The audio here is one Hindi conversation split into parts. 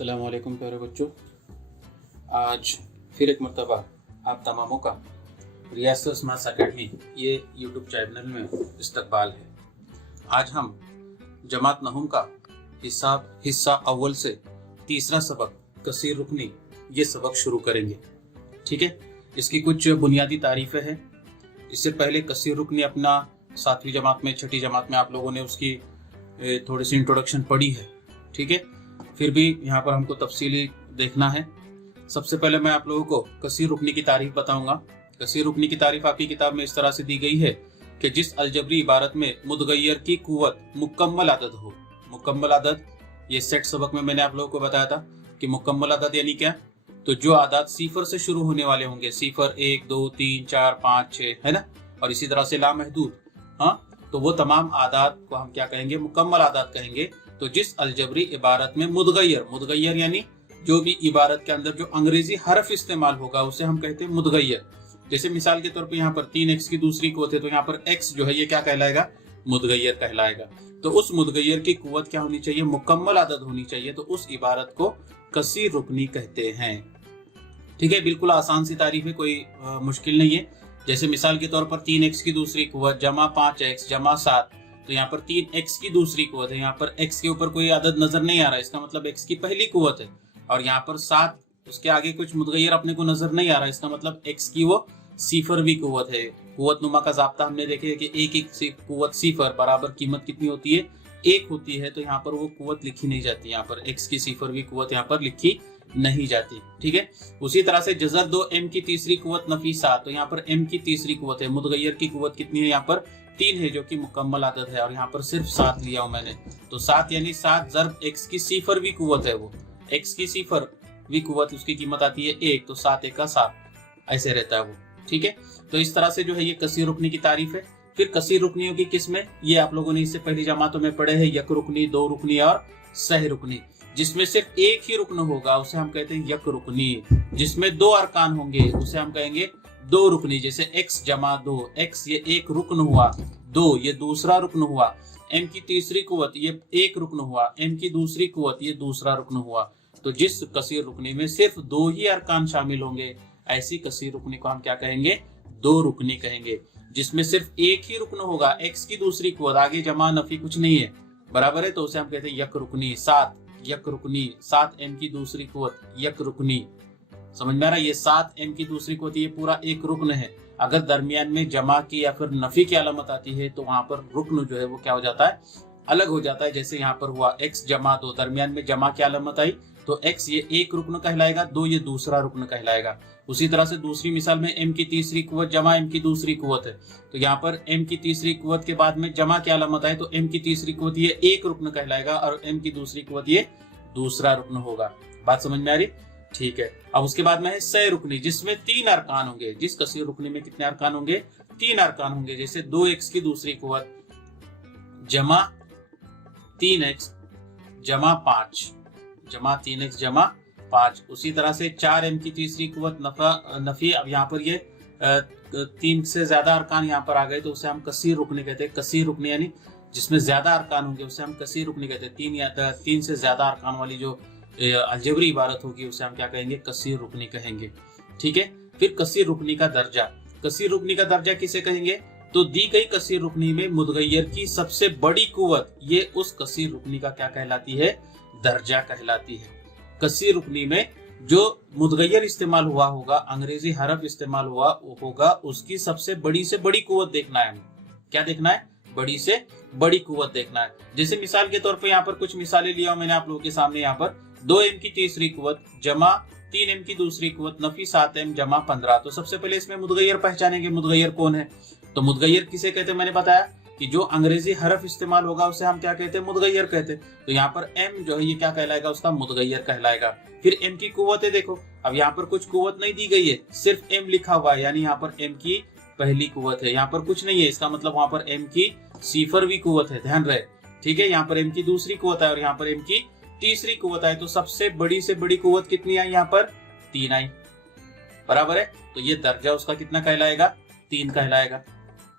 अस्सलाम वालेकुम प्यारे बच्चों। आज फिर एक मरतबा आप तमामों का रियासत मैथ्स अकेडमी ये यूट्यूब चैनल में इस्तकबाल है। आज हम जमात नहुम का हिस्सा अव्वल से तीसरा सबक कसीर रुकनी ये सबक शुरू करेंगे। ठीक है, इसकी कुछ बुनियादी तारीफ़ें हैं। इससे पहले कसीर रुकनी अपना 7वीं जमात में 6ठी जमात में आप लोगों ने उसकी थोड़ी सी इंट्रोडक्शन पढ़ी है। ठीक है, फिर भी यहाँ पर हमको तफसीली देखना है। सबसे पहले मैं आप लोगों को कसीर रुकनी की तारीफ बताऊंगा। कसीर रुकनी की तारीफ आपकी किताब में इस तरह से दी गई है कि जिस अलजबरी इबारत में मुतगय्यर की कुव्वत मुकम्मल अदद हो। मुकम्मल अदद ये सेट सबक में मैंने आप लोगों को बताया था कि मुकम्मल अदद यानी क्या, तो जो आदाद सिफर से शुरू होने वाले होंगे, सिफर 1 2 3 4 5 6 है ना, और इसी तरह से लामहदूद, हाँ, तो वो तमाम आदाद को हम क्या कहेंगे, मुकम्मल आदाद कहेंगे। तो जिस अलजबरी इबारत में मुतगय्यर यानी जो भी इबारत के अंदर जो अंग्रेजी हरफ इस्तेमाल होगा उसे हम कहते हैं मुतगय्यर। जैसे मिसाल के तौर पर यहाँ पर 3x की दूसरी कुव्वत है, तो यहाँ पर x जो है ये क्या कहलाएगा, मुतगय्यर कहलाएगा। तो उस मुतगय्यर की कुव्वत क्या होनी चाहिए, मुकम्मल आदद होनी चाहिए। तो उस इबारत को कसीर रुकनी कहते हैं। ठीक है, बिल्कुल आसान सी तारीफ है, कोई मुश्किल नहीं है। जैसे मिसाल के तौर पर 3x की दूसरी कुव्वत जमा 5x जमा 7, तो यहाँ पर 3x की दूसरी कुव्वत है। यहाँ पर x के ऊपर कोई आदद नजर नहीं आ रहा है, इसका मतलब x की पहली कुव्वत है। और यहाँ पर 7, उसके आगे कुछ मुतगय्यर अपने को नजर नहीं आ रहा है, इसका मतलब x की वो सिफरवी कुव्वत है। कुव्वत नुमा का ज़ाब्ता हमने देखे कि एक कुव्वत सिफर बराबर कीमत कितनी होती है, 1 होती है। तो यहाँ पर वो कुव्वत लिखी नहीं जाती, यहाँ पर x की सिफरवी कुव्वत यहाँ पर लिखी नहीं जाती। ठीक है, उसी तरह से जजर 2 m की तीसरी कुव्वत नफी 7, तो यहाँ पर m की तीसरी कुव्वत है। मुतगय्यर की कुव्वत कितनी है, यहाँ पर 3 है, जो कि मुकम्मल आदत है, और यहाँ पर सिर्फ 7 लिया हूं मैंने। तो 7 यानी 7 ज़र्ब x की सिफरवी कुव्वत है, वो x की सिफरवी कुव्वत उसकी कीमत आती है 1, तो 7 1 का 7 ऐसे रहता है वो। ठीक है, तो इस तरह से जो है ये कसीर रुकनी की तारीफ है। फिर कसीर रुकनियों की किस्में ये आप लोगों ने इससे पहली जमातों में पढ़े हैं, यक रुकनी, 2 रुकनी और सह रुकनी। जिसमें सिर्फ एक ही रुकन होगा उसे हम कहते हैं यक रुकनी। जिसमें 2 अरकान होंगे उसे हम कहेंगे 2 रुकनी। जैसे x जमा 2, x ये एक रुकन हुआ, 2 ये दूसरा रुकन हुआ, m की तीसरी कुव्वत ये एक रुकन हुआ, m की दूसरी कुव्वत ये दूसरा रुकन हुआ। तो जिस कसीर रुकनी में सिर्फ 2 ही अरकान शामिल होंगे, ऐसी कसीर रुकनी को हम क्या कहेंगे, 2 रुकनी कहेंगे। जिसमें सिर्फ एक ही रुकन होगा, x की दूसरी कुव्वत, आगे जमा नफी कुछ नहीं है, बराबर है, तो उसे हम कहते हैं यक रुकनी। 7 यक रुकनी, 7 m की दूसरी कुव्वत यक रुकनी। समझ में आ रहा है, ये 7 m की दूसरी कुव्वत ये पूरा एक रुकन है। अगर दरमियान में जमा की या फिर नफी की अलामत आती है तो वहां पर रुकन जो है वो क्या हो जाता है, अलग हो जाता है। जैसे यहाँ पर हुआ x जमा 2, दरमियान में जमा की अलामत आई तो x ये एक रुकन कहलाएगा, 2 ये दूसरा रुकन कहलाएगा। उसी तरह से दूसरी मिसाल में m की तीसरी कुव्वत जमा m की दूसरी कुव्वत है, तो यहाँ पर m की तीसरी कुव्वत के बाद में जमा की अलामत आए तो m की तीसरी कुव्वत ये एक रुकन कहलाएगा और m की दूसरी कुव्वत ये दूसरा रुकन होगा। बात समझ में आ रही? ठीक है, अब उसके बाद में है सह रुकनी, जिसमें 3 अरकान होंगे। जिस कसीर रुकनी में कितने अरकान होंगे, 3 अरकान होंगे। जैसे 2x की दूसरी कुव्वत जमा 3x जमा 5, जमा 3x जमा 5। उसी तरह से 4m की तीसरी कुव्वत नफी, अब यहाँ पर ये 3 से ज्यादा अरकान यहाँ पर आ गए तो उसे हम कसीर रुकनी कहते हैं। कसीर रुकनी यानी जिसमें ज्यादा अरकान होंगे उसे हम कसीर रुकनी कहते हैं। 3 से ज्यादा अरकान वाली जो अलजबरी इबारत होगी उसे हम क्या कहेंगे, कसीर रुकनी कहेंगे। ठीक है, फिर कसीर रुकनी का दर्जा। कसीर रुकनी का दर्जा किसे कहेंगे, तो दी गई कसीर रुकनी में मुतगय्यर की सबसे बड़ी कुव्वत ये उस कसीर रुकनी का क्या कहलाती है, दर्जा कहलाती है। कसीर रुकनी में जो मुतगय्यर इस्तेमाल हुआ होगा, अंग्रेजी हरफ इस्तेमाल हुआ होगा, उसकी सबसे बड़ी से बड़ी कुव्वत देखना है हमें। क्या देखना है, बड़ी से बड़ी कुव्वत देखना है। जैसे मिसाल के तौर पर यहाँ पर कुछ मिसालें लिया मैंने आप लोगों के सामने। यहाँ पर 2m की तीसरी कुव्वत जमा 3m की दूसरी कुव्वत नफी 7m जमा 15। तो सबसे पहले इसमें मुतगय्यर पहचानेंगे, मुतगय्यर कौन है। तो मुतगय्यर किसे कहते हैं, मैंने बताया कि जो अंग्रेजी हरफ इस्तेमाल होगा उसे हम क्या कहते हैं, मुतगय्यर कहते हैं। तो यहाँ पर m जो है ये क्या कहलाएगा, उसका मुतगय्यर कहलाएगा। फिर m की कुव्वत है, देखो अब यहाँ पर कुछ कुव्वत नहीं दी गई है, सिर्फ m लिखा हुआ है, यानी यहाँ पर m की पहली कुव्वत है, यहाँ पर कुछ नहीं है, इसका मतलब वहां पर m की सिफरवी कुव्वत है, ध्यान रहे। ठीक है, यहाँ पर m की दूसरी कुव्वत है और यहाँ पर m की तीसरी कुव्वत आई, तो सबसे बड़ी से बड़ी कुव्वत कितनी आई, यहाँ पर 3 आई, बराबर है। तो ये दर्जा उसका कितना कहलाएगा, 3 कहलाएगा।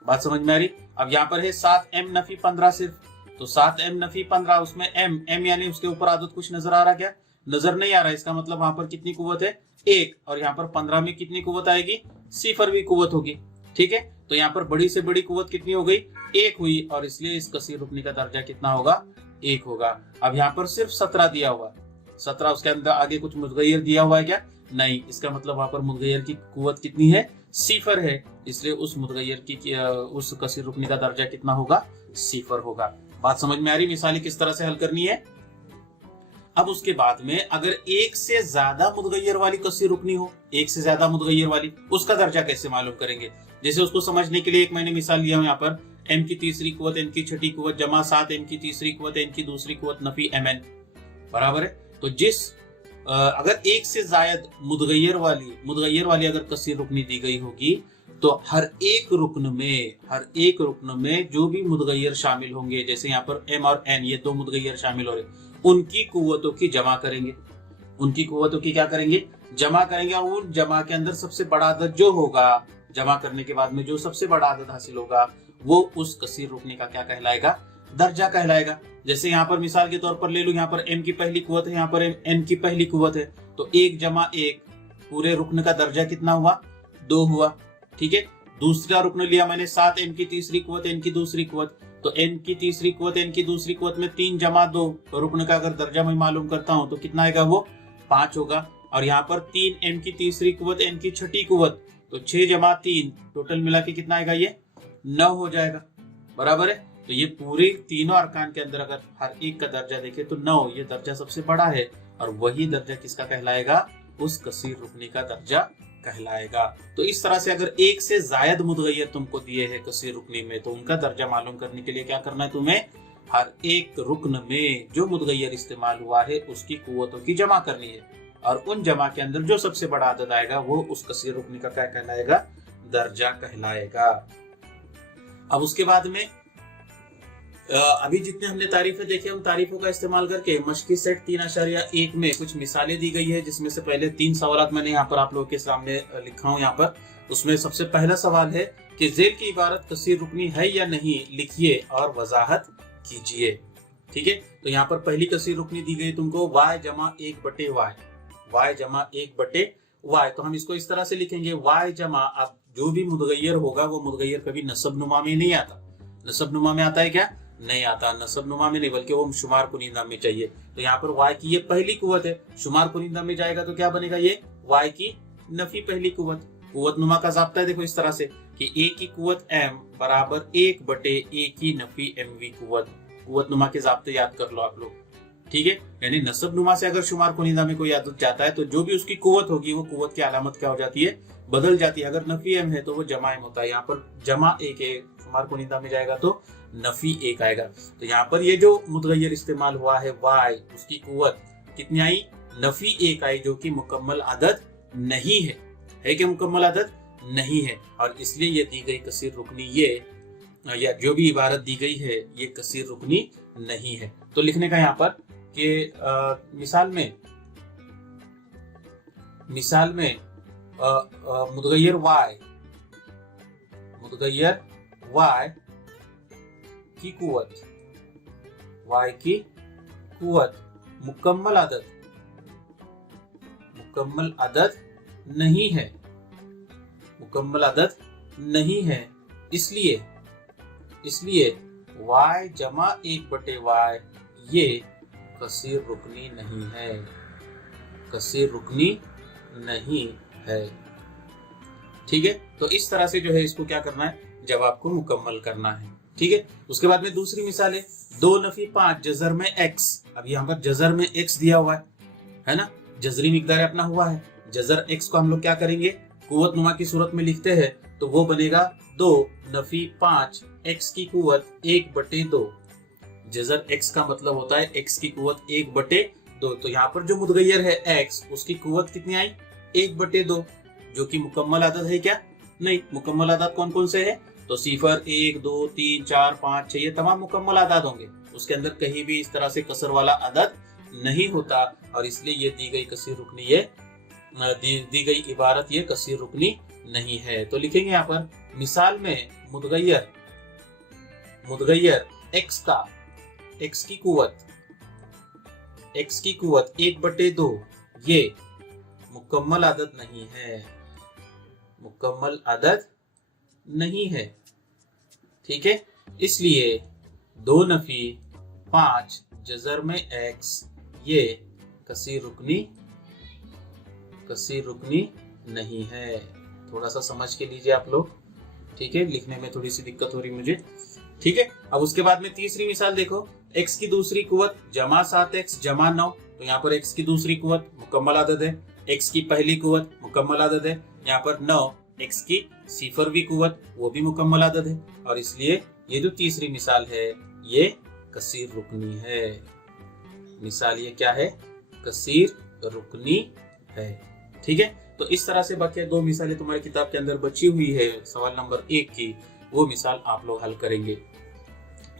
बात समझ में आ रही? अब यहाँ पर है 7m नफी 15 सिर्फ, तो 7m नफी 15, उसमें m यानी उसके ऊपर आदत कुछ नजर आ रहा क्या, नजर नहीं आ रहा है, इसका मतलब वहां पर कितनी कुव्वत है 1, और यहाँ पर 15 में कितनी कुव्वत आएगी, सिफर भी कुव्वत होगी। ठीक है, तो यहाँ पर बड़ी से बड़ी कुव्वत कितनी हो गई, 1 हुई, और इसलिए इस कसीर रुकनी का दर्जा कितना होगा, 1 होगा। अब यहाँ पर सिर्फ 17 दिया हुआ, 17, उसके अंदर आगे कुछ मुतगय्यर दिया हुआ है क्या, नहीं, इसका मतलब वहां पर मुतगय्यर की कुव्वत कितनी है, सिफर है, इसलिए उस मुतगय्यर की उस कसीर रुकनी का दर्जा कितना होगा, सिफर होगा। बात समझ में आ रही, मिसालें किस तरह से हल करनी है। अब उसके बाद में अगर एक से ज्यादा मुतगय्यर वाली कसीर रुकनी हो, एक से ज्यादा मुतगय्यर वाली, उसका दर्जा कैसे मालूम करेंगे। जैसे उसको समझने के लिए एक मैंने मिसाल लिया हूं, यहाँ पर m की तीसरी कुव्वत n की छठी कुव्वत जमा 7 m की तीसरी कुव्वत n की दूसरी कुव्वत नफी mn बराबर है। तो जिस अगर एक से जायद मुतगय्यर वाली अगर कसीर रुकनी दी गई होगी, तो हर एक रुकन में जो भी मुतगय्यर शामिल होंगे, जैसे यहाँ पर m और n ये 2 मुतगय्यर शामिल हो रहे, उनकी कुव्वतों की जमा करेंगे, उनकी कुव्वतों की क्या करेंगे, जमा करेंगे, और उन जमा के अंदर सबसे बड़ा अदद जो होगा, जमा करने के बाद में जो सबसे बड़ा अदद हासिल होगा, वो उस कसीर रुकनी का क्या कहलाएगा, दर्जा कहलाएगा। जैसे यहाँ पर मिसाल के तौर पर ले लूं, यहाँ पर m की पहली कुव्वत है, यहाँ पर n की पहली कुव्वत है, तो 1 जमा 1 पूरे रुकन का दर्जा कितना हुआ, 2 हुआ। ठीक है, दूसरा रुकन लिया मैंने 7 m की तीसरी कुव्वत n की दूसरी कुव्वत, तो n की तीसरी कुव्वत n की दूसरी कुव्वत में 3 जमा 2 रुकन का अगर दर्जा मैं मालूम करता हूं तो कितना आएगा, वो 5 होगा। और यहाँ पर 3 m की तीसरी कुव्वत n की छठी कुव्वत, तो 6 जमा 3 टोटल मिला के कितना आएगा, ये 9 हो जाएगा, बराबर है। तो ये पूरे तीनों अरकान के अंदर अगर हर एक का दर्जा देखे तो 9, ये दर्जा सबसे बड़ा है, और वही दर्जा किसका कहलाएगा, उस कसीर रुकनी का दर्जा कहलाएगा। तो इस तरह से अगर एक से जायद मुतगय्यर तुमको दिए हैं कसीर रुकनी में, तो उनका दर्जा मालूम करने के लिए क्या करना है, तुम्हें हर एक रुकन में जो मुतगय्यर इस्तेमाल हुआ है उसकी कुव्वतों की जमा करनी है, और उन जमा के अंदर जो सबसे बड़ा अदद आएगा वो उस कसीर रुकनी का क्या कहलाएगा, दर्जा कहलाएगा। अब उसके बाद में अभी जितने हमने तारीफें देखी, उन तारीफों का इस्तेमाल करके मशकी सेट 3.1 में कुछ मिसालें दी गई है, जिसमें से पहले 3 सवालात मैंने यहाँ पर आप लोगों के सामने लिखा हूँ। यहाँ पर उसमें सबसे पहला सवाल है कि जेल की इबारत कसीर रुकनी है या नहीं, लिखिए और वजाहत कीजिए। ठीक है, तो यहाँ पर पहली कसीर रुकनी दी गई तुमको y जमा 1/y, y जमा 1/y। तो हम इसको इस तरह से लिखेंगे, y जमा, अब जो भी मुतगय्यर होगा वो मुतगय्यर कभी नसब नुमा में नहीं आता। नसब नुमा में आता है क्या, नहीं आता, नसब नुमा में नहीं, बल्कि वो शुमार कुनिंदा में चाहिए। तो यहाँ पर y की ये पहली कुव्वत है, शुमार कुनिंदा में जाएगा तो क्या बनेगा, ये y की नफी पहली कुव्वत। कुव्वत नुमा का ज़ाब्ता है देखो इस तरह से कि a की कुव्वत m बराबर 1/a की नफी mv कुव्वत। कुव्वत नुमा के ज़ाब्ते याद कर लो आप लोग। ठीक है, यानी नसब नुमा से अगर शुमार कुनिंदा में कोई आदत जाता है तो जो भी उसकी कुव्वत होगी वो कुव्वत की अलामत क्या हो जाती है, बदल जाती है। अगर नफी m है तो वो जमा m होता है, यहाँ पर जमा 1 है, शुमार कुनिंदा में जाएगा तो नफी 1 आएगा। तो यहाँ पर ये जो मुतगय्यर इस्तेमाल हुआ है y, उसकी कुव्वत कितनी आई, नफी 1 आई, जो कि मुकम्मल अदद नहीं है कि मुकम्मल अदद नहीं है, और इसलिए ये दी गई कसीर रुकनी, ये या जो भी इबारत दी गई है ये कसीर रुकनी नहीं है। तो लिखने का यहाँ पर कि मिसाल में मुतगय्यर y की कुव्वत मुकम्मल अदद नहीं है, इसलिए y जमा 1/y ये कसीर रुकनी नहीं है। ठीक है, तो इस तरह से जो है इसको क्या करना है, जवाब को मुकम्मल करना है। ठीक है, उसके बाद में दूसरी मिसाल है 2 नफी 5 जजर में x। अब यहाँ पर जजर में x दिया हुआ है ना, जजरी मिकदार अपना हुआ है। जजर x को हम लोग क्या करेंगे, कुव्वत नुमा की सूरत में लिखते हैं, तो वो बनेगा 2 नफी 5 x की कुव्वत 1/2। जजर x का मतलब होता है x की कुव्वत 1/2। तो यहाँ पर जो मुतगय्यर है x, उसकी कुव्वत कितनी आई, 1/2, जो कि मुकम्मल अदद है क्या, नहीं। मुकम्मल अदद कौन कौन से है, तो 0 1 2 3 4 5 6 ये तमाम मुकम्मल अदद होंगे, उसके अंदर कहीं भी इस तरह से कसर वाला अदद नहीं होता, और इसलिए ये दी गई कसीर रुकनी, ये दी गई इबारत ये कसीर रुकनी नहीं है। तो लिखेंगे यहाँ पर मिसाल में मुतगय्यर x की कुव्वत x की कुवत 1/2 ये मुकम्मल अदद नहीं है, मुकम्मल अदद नहीं है। ठीक है, इसलिए 2 नफी 5 जज़र में x ये कसीर रुकनी नहीं है। थोड़ा सा समझ के लीजिए आप लोग। ठीक है, लिखने में थोड़ी सी दिक्कत हो रही मुझे। ठीक है, अब उसके बाद में तीसरी मिसाल देखो, x की दूसरी कुवत जमा 7x जमा 9। तो यहाँ पर x की दूसरी कुवत मुकम्मल अदद है, x की पहली कुवत मुकम्मल अदद है। यहाँ पर 9 x की सिफरवी कुवत वो भी मुकम्मल अदद है, और इसलिए ये जो तीसरी मिसाल है ये कसीर रुकनी है। मिसाल ये क्या है? कसीर रुकनी है। ठीक है, तो इस तरह से बाकी 2 मिसालें तुम्हारी किताब के अंदर बची हुई है सवाल नंबर 1 की, वो मिसाल आप लोग हल करेंगे।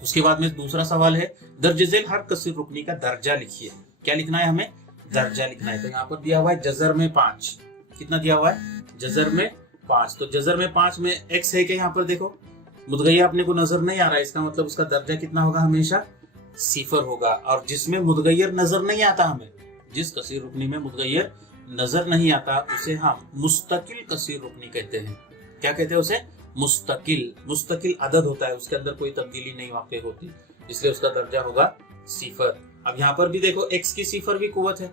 उसके बाद में दूसरा सवाल है, दर्ज झेल हर कसीर रुकनी का दर्जा लिखिए। क्या लिखना है हमें? दर्जा लिखना है। तो यहाँ पर दिया हुआ है जज़र में 5। कितना दिया हुआ है? जज़र में 5। तो जज़र में 5 में x है क्या? यहाँ पर देखो मुदगैया अपने को नजर नहीं आ रहा है, इसका मतलब उसका दर्जा कितना होगा? हमेशा सिफर होगा। और जिसमें मुदगैयर नजर नहीं आता, हमें जिस कसीर रुकनी में मुदगैयर नजर नहीं आता उसे हम मुस्तकिल कसीर रुकनी कहते हैं। क्या कहते हैं उसे? मुस्तकिल अदद होता है, उसके अंदर कोई तब्दीली नहीं वाक़ई होती, इसलिए उसका दर्जा होगा सिफर। अब यहाँ पर भी देखो x की सिफर भी कुवत है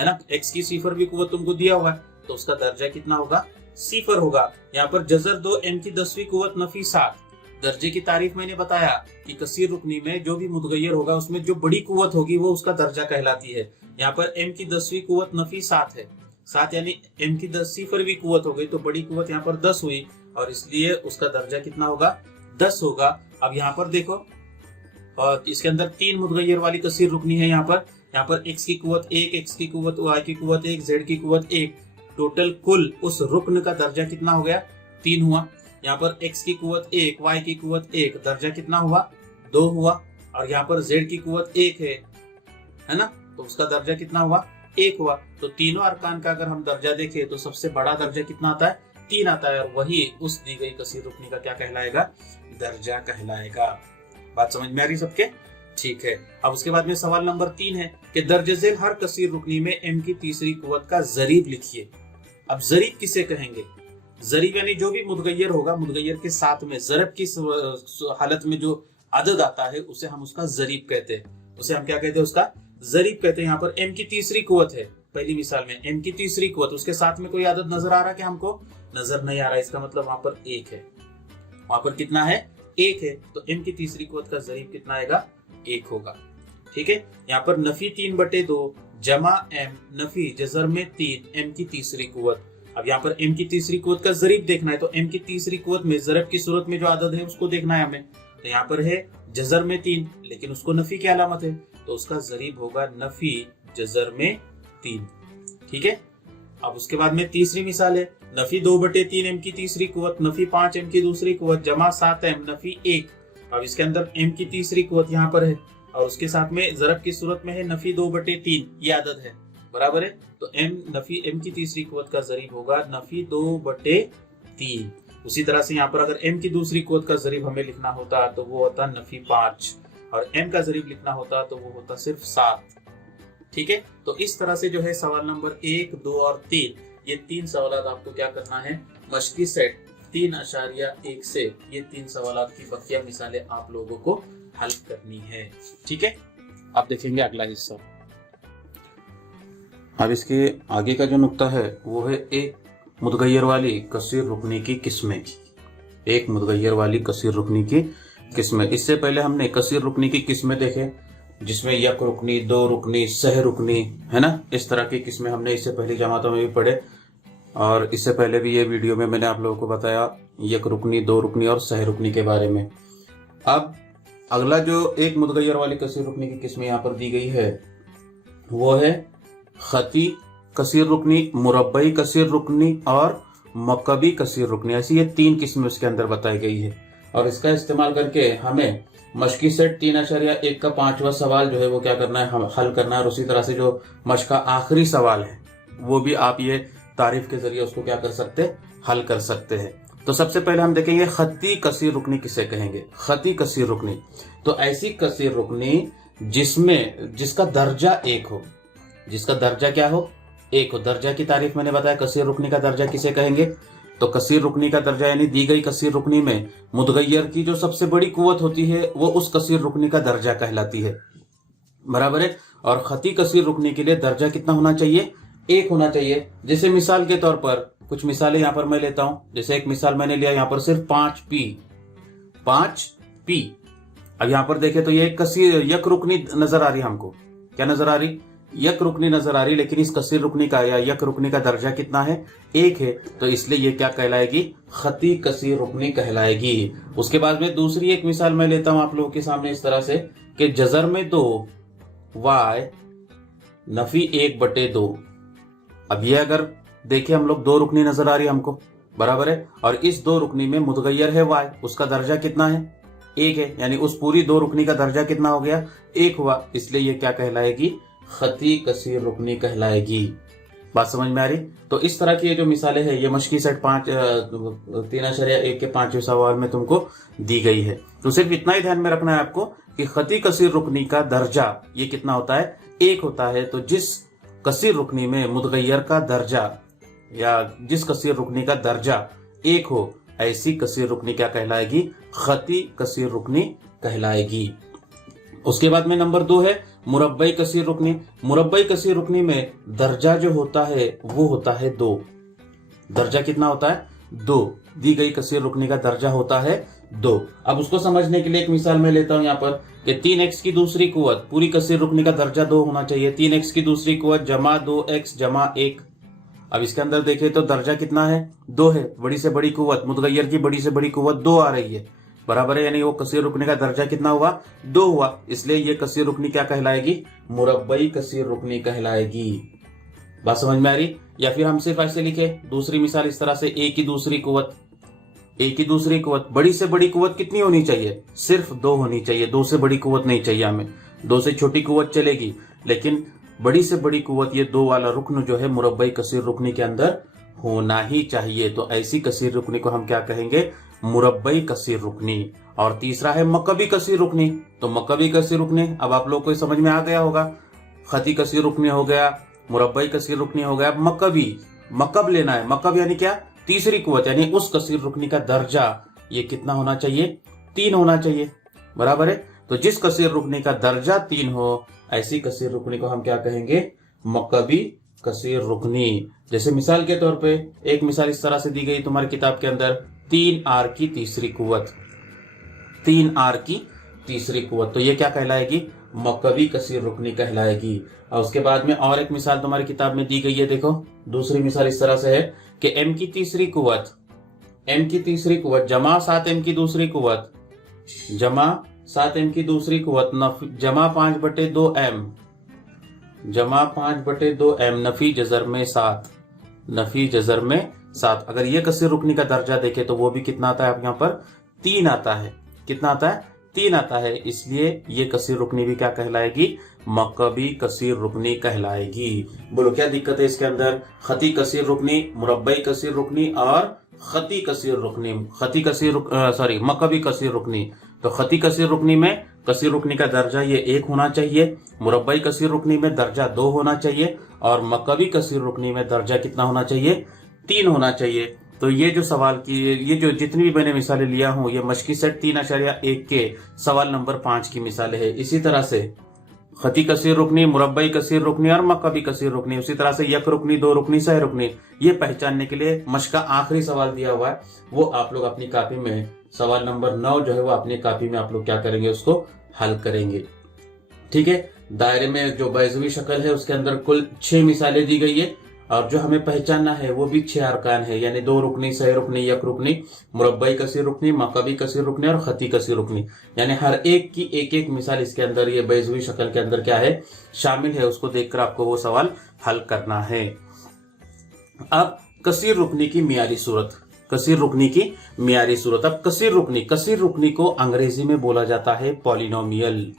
ना, x की सिफर भी कुवत तुमको दिया हुआ है, तो उसका दर्जा कितना होगा? सिफर होगा। यहाँ पर जज़र 2 m की 10वीं कुवत नफी 7। दर्जे की तारीफ मैंने बताया कि कसीर रुकनी में जो भी मुदगैयर होगा उसमें जो बड़ी कुवत होगी वो उसका दर्जा कहलाती है। यहाँ पर m की 10वीं कुवत नफी 7 है, 7 यानी m की 10 सिफरवी कुवत हो गई, तो बड़ी कुवत यहाँ पर 10 हुई, और इसलिए उसका दर्जा कितना होगा? 10 होगा। अब यहाँ पर देखो, और इसके अंदर 3 मुदगैयर वाली कसीर रुकनी है। यहाँ पर x की कुवत 1, x की कुवत y की कुवत 1, z की कुवत 1, टोटल कुल उस रुकन का दर्जा कितना हो गया? 3 हुआ। यहाँ पर x की कुवत 1, y की कुवत 1, दर्जा कितना हुआ? 2 हुआ। और यहाँ पर z की कुवत 1 है ना, तो उसका दर्जा कितना हुआ? 1 हुआ। तो तीनों अरकान का अगर हम दर्जा देखें तो सबसे बड़ा दर्जा कितना आता है? 3 आता है, और वही उस दी गई कसीर रुकनी का क्या कहलाएगा? दर्जा कहलाएगा। बात समझ में आ रही सबके? ठीक है। अब उसके बाद में सवाल नंबर 3 है कि दर्ज झेल हर कसीर रुकनी में m की तीसरी कुवत का जरीब लिखिए। अब जरीब किसे कहेंगे? जरीब यानी जो भी मुदगैयर होगा, मुदगैयर के साथ में जरब की हालत में जो अदद आता है उसे हम उसका जरीब कहते हैं। उसे हम क्या कहते हैं? उसका जरीब कहते हैं। यहाँ पर m की तीसरी कुवत है, पहली मिसाल में m की तीसरी कुवत, उसके साथ में कोई आदत नजर आ रहा है कि हमको? नजर नहीं आ रहा है, इसका मतलब वहां पर 1 है। वहां पर कितना है? 1 है। तो m की तीसरी कुवत का जरीब कितना आएगा? 1 होगा। ठीक है, यहाँ पर नफी 3/2 जमा m नफी जज़र में 3 m की तीसरी कुवत। अब यहाँ पर m की तीसरी कुवत का जरीब देखना है, तो m की तीसरी कुवत में जरब की सूरत में जो आदद है उसको देखना है हमें। तो यहाँ पर है जज़र में 3, लेकिन उसको नफी की अलामत है, तो उसका जरीब होगा नफी जज़र में 3। ठीक है, अब उसके बाद में तीसरी मिसाल है, नफी 2/3 m की तीसरी कुवत नफी 5 m की दूसरी कुवत जमा 7 m नफी 1। अब इसके अंदर m की तीसरी कुवत यहाँ पर है, और उसके साथ में जरब की सूरत में है नफी 2/3, ये आदत है, बराबर है। तो m की तीसरी कुवत का जरीब होगा नफी 2/3। उसी तरह से यहाँ पर अगर m की दूसरी कुवत का जरीब हमें लिखना होता तो वो होता नफी 5, और m का जरीब लिखना होता तो वो होता सिर्फ 7। ठीक है, तो इस तरह से जो है सवाल नंबर 1, 2 और 3, ये 3 सवाल आपको क्या करना है? मशकी सेट 3.1 से ये 3 सवाल की बकिया मिसालें आप लोगों को हल करनी है। ठीक है, अब देखेंगे अगला हिस्सा। अब इसके आगे का जो नुक्ता है वो है एक मुदगैयर वाली कसीर रुकनी की किस्में। एक मुदगैयर वाली कसीर रुकनी की किस्में। इससे पहले हमने कसीर रुकनी की किस्में देखे, जिसमें यक रुकनी, 2 रुकनी, सह रुकनी, है ना, इस तरह की किस्में हमने इससे पहली जमातों में भी पढ़े, और इससे पहले भी ये वीडियो में मैंने आप लोगों को बताया यक रुकनी, 2 रुकनी और सह रुकनी के बारे में। अब अगला जो एक मुदगैयर वाली कसीर रुकनी की किस्में यहाँ पर दी गई है वो है खती कसीर रुकनी, मुरब्बई कसीर रुकनी और मकबी कसीर रुकनी। ऐसी ये 3 किस्में उसके अंदर बताई गई है, और इसका इस्तेमाल करके हमें मशकी सेट 3.1 का 5वां सवाल जो है वो क्या करना है? हल करना है। और उसी तरह से जो मशक का आखिरी सवाल है वो भी आप ये तारीफ के जरिए उसको क्या कर सकते? हल कर सकते हैं। तो सबसे पहले हम देखेंगे खती कसीर रुकनी किसे कहेंगे? खती कसीर रुकनी, तो ऐसी कसीर रुकनी जिसका दर्जा एक हो, जिसका दर्जा क्या हो, एक हो। दर्जा की तारीफ मैंने बताया, कसीर रुकनी का दर्जा किसे कहेंगे, तो कसीर रुकनी का दर्जा यानी दी गई कसीर रुकनी में मुतगय्यर की जो सबसे बड़ी कुव्वत होती है वो उस कसीर रुकनी का दर्जा कहलाती है, बराबर है। और खती कसीर रुकनी के लिए दर्जा कितना होना चाहिए, एक होना चाहिए। जैसे मिसाल के तौर पर कुछ मिसालें यहां पर मैं लेता हूं। जैसे एक मिसाल मैंने लिया यहां पर सिर्फ 5p। अब यहां पर देखें तो ये कसीर यक रुकनी नजर आ रही, हमको क्या नजर आ रही, यक रुकनी नजर आ रही, लेकिन इस कसीर रुकनी का या यक रुकनी का दर्जा कितना है, एक है, तो इसलिए ये क्या कहलाएगी, खती कसीर रुकनी कहलाएगी। उसके बाद में दूसरी एक मिसाल मैं लेता हूं आप लोगों के सामने इस तरह से कि जजर में 2 y नफी 1/2। अब ये अगर देखिए हम लोग 2 रुकनी नजर आ रही है हमको, बराबर है, और इस 2 रुकनी में मुतगय्यर है y, उसका दर्जा कितना है, एक है, यानी उस पूरी 2 रुकनी का दर्जा कितना हो गया, एक हुआ, इसलिए ये क्या कहलाएगी, खती कसीर रुकनी कहलाएगी। बात समझ में आ रही। तो इस तरह की ये जो मिसालें हैं ये मशकी सेट 3.1 के 5वें सवाल में तुमको दी गई है। तो सिर्फ इतना ही ध्यान में रखना है आपको कि खती कसीर रुकनी का दर्जा ये कितना होता है, एक होता है। तो जिस कसीर रुकनी में मुतगय्यर का दर्जा या जिस कसीर रुकनी का दर्जा एक हो, ऐसी कसीर रुकनी क्या कहलाएगी, खती कसीर रुकनी कहलाएगी। उसके बाद में नंबर 2 है मुरब्बई कसीर रुकनी। मुरब्बई कसीर रुकनी में दर्जा जो होता है वो होता है 2। दर्जा कितना होता है, 2। दी गई कसीर रुकनी का दर्जा होता है 2। अब उसको समझने के लिए एक मिसाल मैं लेता हूं यहाँ पर कि 3x की दूसरी कुव्वत, पूरी कसीर रुकनी का दर्जा 2 होना चाहिए। 3x की दूसरी कुव्वत जमा 2x जमा 1। अब इसके अंदर देखें तो दर्जा कितना है, 2 है। बड़ी से बड़ी कुव्वत, मुतगय्यर की बड़ी से बड़ी कुव्वत 2 आ रही है, बराबर है, यानी वो कसीर रुकनी का दर्जा कितना हुआ, 2 हुआ। इसलिए ये कसीर रुकनी क्या कहलाएगी, मुरब्बई कसीर रुकनी कहलाएगी। बात समझ में आ रही। या फिर हम सिर्फ ऐसे लिखे दूसरी मिसाल इस तरह से, ए की दूसरी कुव्वत, ए की दूसरी कुव्वत, बड़ी से बड़ी कुव्वत कितनी होनी चाहिए, सिर्फ 2 होनी चाहिए, 2 से बड़ी कुव्वत नहीं चाहिए हमें। 2 से छोटी कुव्वत चलेगी, लेकिन बड़ी से बड़ी कुव्वत ये 2 वाला रुकन जो है मुरब्बई कसीर रुकनी के अंदर होना ही चाहिए। तो ऐसी कसीर रुकनी को हम क्या कहेंगे, मुरब्बई कसीर रुकनी। और तीसरा है मकबी कसीर रुकनी। तो मकबी कसीर रुकनी अब आप लोग को समझ में आ गया होगा, खती कसीर रुकनी हो गया, मुरब्बई कसीर रुकनी हो गया, मकबी, मकब लेना है। मकब यानी क्या, तीसरी कुव्वत, यानी उस कसीर रुकनी का दर्जा ये कितना होना चाहिए, 3 होना चाहिए, बराबर है। तो जिस कसीर रुकनी का दर्जा 3 हो, ऐसी कसीर रुकनी को हम क्या कहेंगे, मकबी कसीर रुकनी। जैसे मिसाल के तौर पे एक मिसाल इस तरह से दी गई तुम्हारी किताब के अंदर, 3r की तीसरी कुव्वत, 3r की तीसरी कुव्वत, तो ये क्या कहलाएगी, मकबी कसीर रुकनी कहलाएगी। और उसके बाद में और एक मिसाल तुम्हारी किताब में दी गई है, देखो दूसरी मिसाल इस तरह से है कि m की तीसरी कुव्वत, m की तीसरी कुव्वत जमा 7m की दूसरी कुव्वत, जमा 7m की दूसरी कुव्वत, जमा 5/2m, जमा 5/2m, नफी जजर में 7, नफी जजर में 7। अगर ये कसीर रुकनी का दर्जा देखे तो वो भी कितना आता है, आप यहाँ पर 3 आता है। कितना आता है, 3 आता है। इसलिए ये कसीर रुकनी भी क्या कहलाएगी, मकबी कसीर रुकनी कहलाएगी। बोलो क्या दिक्कत है इसके अंदर, खती कसीर रुकनी, मुरब्बई कसीर रुकनी और खती कसीर रुकनी, मकबी कसीर रुकनी। तो खती कसीर रुकनी में कसीर रुकनी का दर्जा ये 1 होना चाहिए, मुरब्बई कसीर रुकनी में दर्जा 2 होना चाहिए, और मकबी कसीर रुकनी में दर्जा कितना होना चाहिए, 3 होना चाहिए। तो ये जो सवाल की, ये जो जितनी भी मैंने मिसालें लिया हूं, ये मशकी सेट 3.1 के सवाल नंबर 5 की मिसालें है। इसी तरह से खती कसीर रुकनी, मुरब्बई कसीर रुकनी और मकबी कसीर रुकनी, उसी तरह से यक रुकनी, 2 रुकनी, सह रुकनी, ये पहचानने के लिए मशका आखिरी सवाल दिया हुआ है, वो आप लोग अपनी कॉपी में सवाल नंबर 9 जो है वो अपनी कॉपी में आप लोग क्या करेंगे, उसको हल करेंगे। ठीक है। दायरे में जो बैज़वी शक्ल है उसके अंदर कुल 6 मिसालें दी गई है, और जो हमें पहचानना है वो भी 6 अरकान है, यानी 2 रुकनी, सह रुकनी, यक रुकनी, मुरब्बई कसीर रुकनी, मकबी कसीर रुकनी और खती कसीर रुकनी। यानी हर एक की एक एक मिसाल इसके अंदर ये बैज़वी शक्ल के अंदर क्या है, शामिल है। उसको देखकर आपको वो सवाल हल करना है। अब कसीर रुकनी की मियारी सूरत, कसीर रुकनी की मियारी सूरत। अब कसीर रुकनी को अंग्रेजी में बोला जाता है पॉलिनोमियल।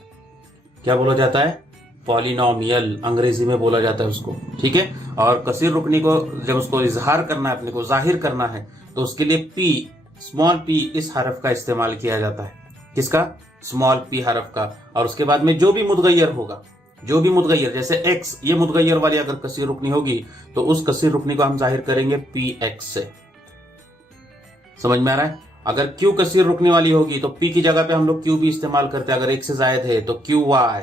क्या बोला जाता है, पॉलिनोमियल, अंग्रेजी में बोला जाता है उसको। ठीक है। और कसीर रुकनी को जब उसको इजहार करना है, अपने को जाहिर करना है, तो उसके लिए p, स्मॉल p, इस हरफ का इस्तेमाल किया जाता है। किसका, स्मॉल p हरफ का, और उसके बाद में जो भी मुतगय्यर होगा, जो भी मुतगय्यर, जैसे x, ये मुतगय्यर वाली अगर कसीर रुकनी होगी तो उस कसीर रुकनी को हम जाहिर करेंगे px से। समझ में आ रहा है? अगर q कसीर रुकनी वाली होगी तो p की जगह पे हम लोग q भी इस्तेमाल करते हैं, अगर एक से जायद है तो qy,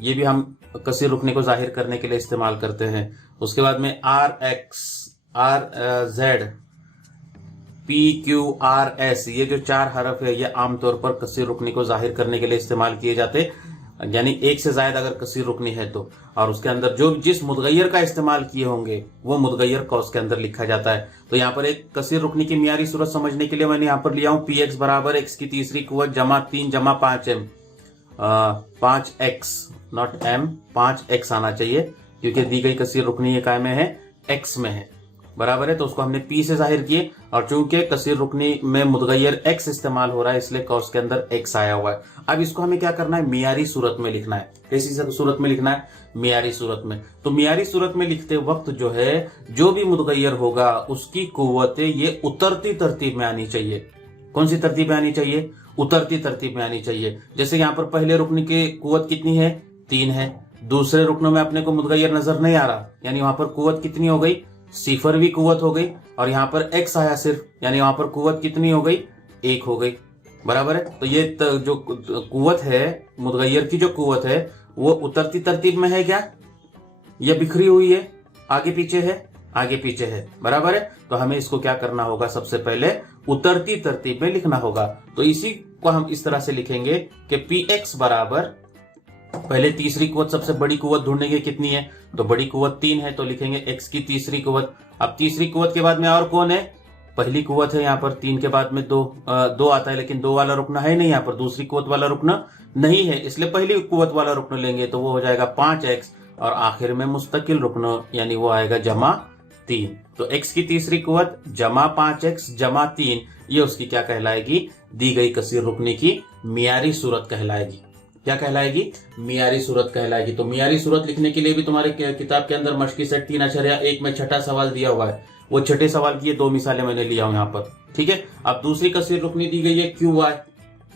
ये भी हम कसीर रुकनी को जाहिर करने के लिए इस्तेमाल करते हैं। उसके बाद में rx, rz, pqrs, ये जो 4 हरफ है ये आमतौर पर कसीर रुकनी को जाहिर करने के लिए इस्तेमाल किए जाते, यानी एक से जायद अगर कसीर रुकनी है तो, और उसके अंदर जो जिस मुतगय्यर का इस्तेमाल किए होंगे वो मुतगय्यर कौस के अंदर लिखा जाता है। तो यहाँ पर एक कसीर रुकनी की मियारी सूरत समझने के लिए मैंने यहाँ पर लिया हूं px बराबर x की तीसरी कुव्वत जमा 3 जमा 5m, 5x not m, 5x आना चाहिए क्योंकि दी गई कसीर रुकनी ये काय में है, x में है, बराबर है। तो उसको हमने p से जाहिर किए, और चूंकि कसीर रुकनी में मुतगय्यर x इस्तेमाल हो रहा है इसलिए कौस के अंदर x आया हुआ है। अब इसको हमें क्या करना है, मियारी सूरत में लिखना है। कैसी सूरत में लिखना है? मियारी सूरत में। तो मियारी सूरत में लिखते वक्त जो है, जो भी मुतगय्यर होगा उसकी कुव्वतें ये उतरती तरतीब में आनी चाहिए। कौन सी तरतीब में आनी चाहिए? उतरती तरतीब में आनी चाहिए। जैसे यहाँ पर पहले रुकन की कुव्वत कितनी है? 3 है। दूसरे रुकनों में अपने को मुतगय्यर नजर नहीं आ रहा, यानी वहां पर कुव्वत कितनी हो गई? 0 कुव्वत हो गई, और यहाँ पर x आया सिर्फ, यानी वहां पर कुव्वत कितनी हो गई? 1 हो गई, बराबर है। तो ये जो कुव्वत है, मुतगय्यर की जो कुव्वत है वो उतरती तरतीब में है क्या, ये बिखरी हुई है, आगे पीछे है? आगे पीछे है, बराबर है। तो हमें इसको क्या करना होगा, सबसे पहले उतरती तरतीब में लिखना होगा। तो इसी को हम इस तरह से लिखेंगे कि px बराबर, पहले तीसरी कुव्वत सबसे बड़ी कुव्वत ढूंढेंगे कितनी है, तो बड़ी कुव्वत 3 है, तो लिखेंगे x की तीसरी कुव्वत। अब तीसरी कुव्वत के बाद में और कौन है? पहली कुव्वत है, यहाँ पर 3 के बाद में 2 आता है, लेकिन 2 वाला रुकना है नहीं, यहाँ पर दूसरी कुव्वत वाला रुकना नहीं है, इसलिए पहली कुव्वत वाला रुकना लेंगे, तो वो हो जाएगा 5x, और आखिर में मुस्तकिल रुकना यानी वो आएगा जमा 3। तो x की तीसरी कुव्वत जमा 5x जमा 3, ये उसकी क्या कहलाएगी? दी गई कसीर रुकनी की मियारी सूरत कहलाएगी। क्या कहलाएगी? मियारी सूरत कहलाएगी। तो मियारी सूरत लिखने के लिए भी तुम्हारे किताब के अंदर मशकी सेट 3.1 में छठा सवाल दिया हुआ है, वो छठे सवाल की ये 2 मिसालें मैंने लिया हूं यहाँ पर, ठीक है। अब दूसरी कसीर रुकनी दी गई है QY,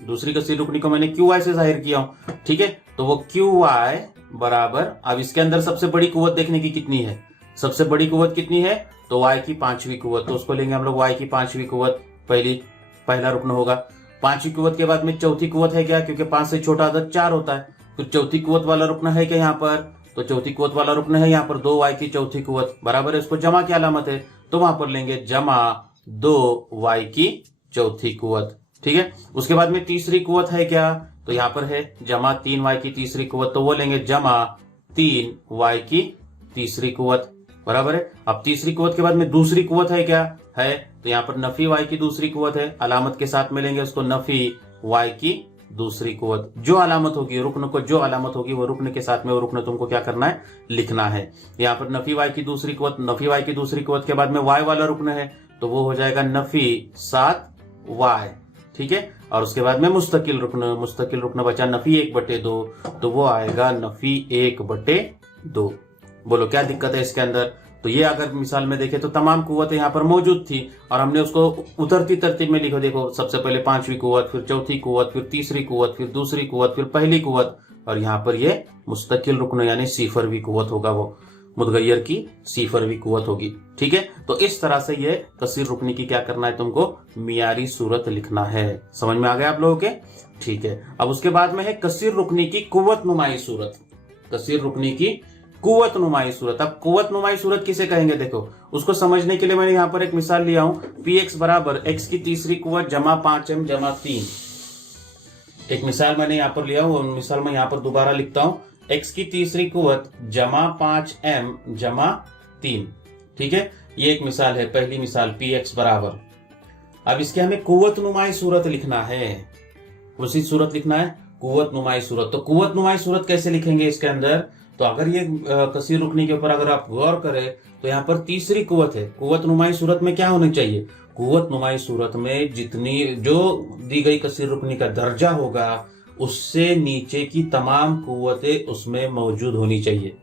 दूसरी कसीर रुकनी को मैंने QY से जाहिर किया हूं, ठीक है। तो वो QY बराबर, अब इसके अंदर सबसे बड़ी कुव्वत देखने की कितनी है? सबसे बड़ी कुव्वत कितनी है? तो y की 5वीं कुव्वत, तो उसको लेंगे हम लोग y की 5वीं कुव्वत, पहला रुकन होगा। 5वीं कुव्वत के बाद में चौथी कुव्वत है क्या, क्योंकि 5 से छोटा अदद 4 होता है, तो चौथी कुव्वत वाला रुकना है क्या यहाँ पर? तो चौथी कुव्वत वाला रुकना है यहाँ पर 2y की चौथी कुव्वत, बराबर है। उसको जमा की अलामत है, तो वहां पर लेंगे जमा 2y की चौथी कुव्वत, ठीक है। उसके बाद में तीसरी कुव्वत है क्या, तो यहाँ पर है जमा 3y की तीसरी कुव्वत, तो वो लेंगे जमा 3y की तीसरी कुव्वत, बराबर है। अब तीसरी कुव्वत के बाद में दूसरी कुव्वत है क्या, है, तो यहाँ पर नफी y की दूसरी कुव्वत है, अलामत के साथ में लेंगे उसको नफी y की दूसरी कुव्वत। जो अलामत होगी रुकन को, जो अलामत होगी वो रुकन के साथ में वो रुकन तुमको क्या करना है, लिखना है। यहाँ पर नफी y की दूसरी कुव्वत, नफी y की दूसरी कुव्वत के बाद में y वाला रुकन है, तो वो हो जाएगा नफी 7y, ठीक है। और उसके बाद में मुस्तकिल रुकना बचा नफी 1/2, तो वो आएगा नफी 1/2। बोलो क्या दिक्कत है इसके अंदर? तो ये अगर मिसाल में देखें तो तमाम कुव्वतें यहाँ पर मौजूद थी और हमने उसको उतरती तरतीब में लिखो। देखो सबसे पहले 5वीं कुव्वत, फिर चौथी कुव्वत, फिर तीसरी कुव्वत, फिर दूसरी कुव्वत, फिर पहली कुव्वत, और यहाँ पर ये मुस्तकिल रुकन यानी 0वीं कुव्वत होगा, वो मुतगय्यर की 0वीं कुव्वत होगी, ठीक है। तो इस तरह से ये कसीर रुकनी की क्या करना है, तुमको मियारी सूरत लिखना है। समझ में आ गया आप लोगों के? ठीक है। अब उसके बाद में है कसीर रुकनी की कुव्वत नुमाई सूरत। कसीर रुकनी की कुव्वत नुमाई सूरत। अब कुव्वत नुमाई सूरत किसे कहेंगे, देखो उसको समझने के लिए मैंने यहाँ पर एक मिसाल लिया हूं, px बराबर x की तीसरी कुव्वत जमा 5m जमा 3। एक मिसाल मैंने यहाँ पर लिया हूं, मिसाल मैं यहाँ पर दोबारा लिखता हूं, x की तीसरी कुव्वत जमा 5m जमा 3, ठीक है। ये एक मिसाल है, पहली मिसाल px बराबर। अब इसके हमें कुव्वत नुमाई सूरत लिखना है, उसी सूरत लिखना है, कुव्वत नुमाई सूरत। तो कुव्वत नुमाई सूरत कैसे लिखेंगे इसके अंदर, तो अगर ये कसीर रुकनी के ऊपर अगर आप गौर करें तो यहाँ पर तीसरी कुव्वत है। कुव्वत नुमाई सूरत में क्या होनी चाहिए, कुव्वत नुमाई सूरत में जितनी जो दी गई कसीर रुकनी का दर्जा होगा उससे नीचे की तमाम कुव्वतें उसमें मौजूद होनी चाहिए।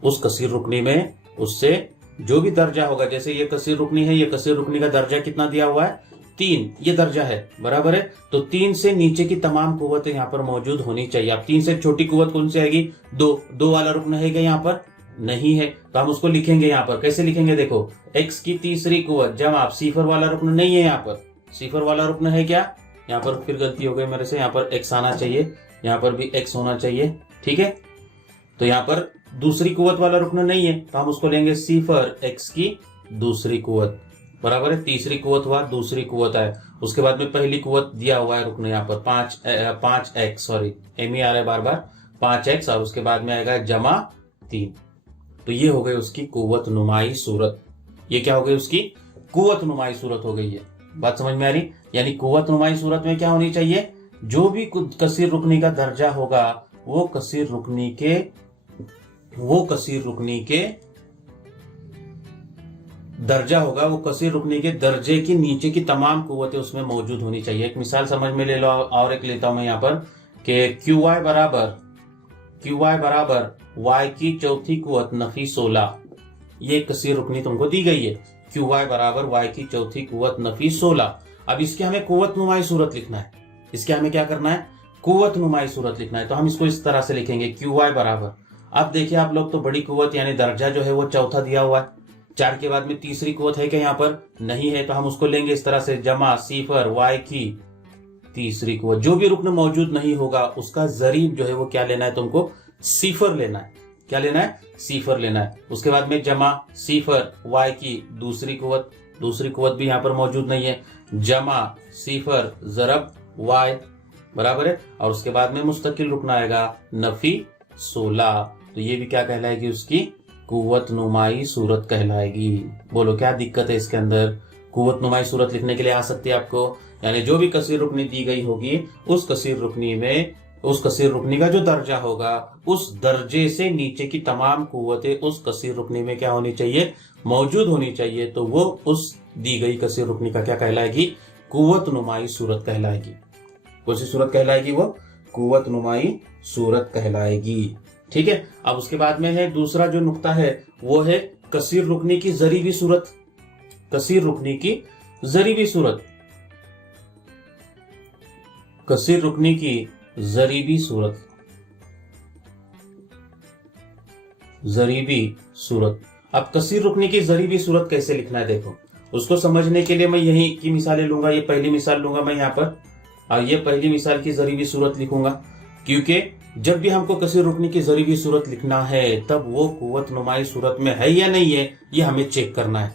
उस कसीर रुकनी में उससे जो भी दर्जा होगा, जैसे ये कसीर रुकनी है, ये कसीर रुकनी का दर्जा कितना दिया हुआ है, 3 ये दर्जा है, बराबर है। तो 3 से नीचे की तमाम कुव्वतें यहाँ पर मौजूद होनी चाहिए। अब 3 से छोटी कुव्वत कौन सी आएगी? 2 वाला रुकन है क्या यहाँ पर? नहीं है, तो हम उसको लिखेंगे यहाँ पर। कैसे लिखेंगे? देखो, x की तीसरी कुव्वत जमा सिफर वाला रुकन नहीं है यहाँ पर। सिफर वाला रुकन है क्या? यहाँ पर फिर गलती हो गई मेरे से, यहाँ पर x आना चाहिए, यहाँ पर भी x होना चाहिए, ठीक है। तो यहाँ पर दूसरी कुव्वत वाला रुकन नहीं है, तो हम उसको लेंगे सिफर x की दूसरी कुव्वत, बराबर है। तीसरी कुव्वत हुआ, दूसरी कुव्वत है, उसके बाद में पहली कुव्वत दिया हुआ है रुकन यहाँ पर 5x, सॉरी एम ही आ रहा है बार बार, 5x, और उसके बाद में आएगा जमा 3। तो ये हो गई उसकी कुव्वत नुमाई सूरत। ये क्या हो गई? उसकी कुव्वत नुमाई सूरत हो गई है। बात समझ में आ रही? यानी कुव्वत नुमाई सूरत में क्या होनी चाहिए? जो भी कसीर रुकनी का दर्जा होगा वो कसीर रुकनी के दर्जा होगा, वो कसीर रुकनी के दर्जे की नीचे की तमाम कुव्वतें उसमें मौजूद होनी चाहिए। एक मिसाल समझ में ले लो, और एक लेता हूं मैं यहाँ पर कि QY बराबर Y की चौथी कुव्वत नफी 16। ये कसीर रुकनी तुमको दी गई है, QY बराबर Y की चौथी कुव्वत नफी 16। अब इसके हमें कुव्वत नुमाई सूरत लिखना है। इसके हमें क्या करना है? कुव्वत नुमाई सूरत लिखना है। तो हम इसको इस तरह से लिखेंगे, QY बराबर, अब देखिए आप लोग, तो बड़ी कुव्वत यानी दर्जा जो है वो चौथा दिया हुआ है। 4 के बाद में तीसरी कुव्वत है क्या यहाँ पर? नहीं है, तो हम उसको लेंगे इस तरह से, जमा सिफर Y की तीसरी कुव्वत। जो भी रुकन मौजूद नहीं होगा उसका जरीब जो है वो क्या लेना है तुमको? सिफर लेना है। क्या लेना है? सिफर लेना है। उसके बाद में जमा सिफर Y की दूसरी कुव्वत, दूसरी कुव्वत भी यहाँ पर मौजूद नहीं है, जमा सिफर जरब Y, बराबर है। और उसके बाद में मुस्तकिल रुकना आएगा नफी 16। तो ये भी क्या कहलाएगी? उसकी कुव्वत नुमाई सूरत कहलाएगी। बोलो क्या दिक्कत है इसके अंदर? कुव्वत नुमाई सूरत लिखने के लिए आ सकती है आपको। यानी जो भी कसीर रुकनी दी गई होगी उस कसीर रुकनी का जो दर्जा होगा उस दर्जे से नीचे की तमाम कुव्वतें उस कसीर रुकनी में क्या होनी चाहिए? मौजूद होनी चाहिए। तो वो उस दी गई कसीर रुकनी का क्या कहलाएगी? कुव्वत नुमाई सूरत कहलाएगी। कौन सी सूरत कहलाएगी? वो कुव्वत नुमाई सूरत कहलाएगी, ठीक है। अब उसके बाद में है दूसरा जो नुक्ता है वो है कसीर रुकनी की जरीबी सूरत। कसीर रुकनी की जरीबी सूरत, कसीर रुकनी की जरीबी सूरत, जरीबी सूरत। अब कसीर रुकनी की जरीबी सूरत कैसे लिखना है देखो, उसको समझने के लिए मैं यही की मिसालें लूंगा। ये पहली मिसाल लूंगा मैं यहाँ पर, और ये पहली मिसाल की जरीबी सूरत लिखूंगा, क्योंकि जब भी हमको कसीर रुकनी की जरीबी सूरत लिखना है तब वो कुव्वत नुमाई सूरत में है या नहीं है ये हमें चेक करना है।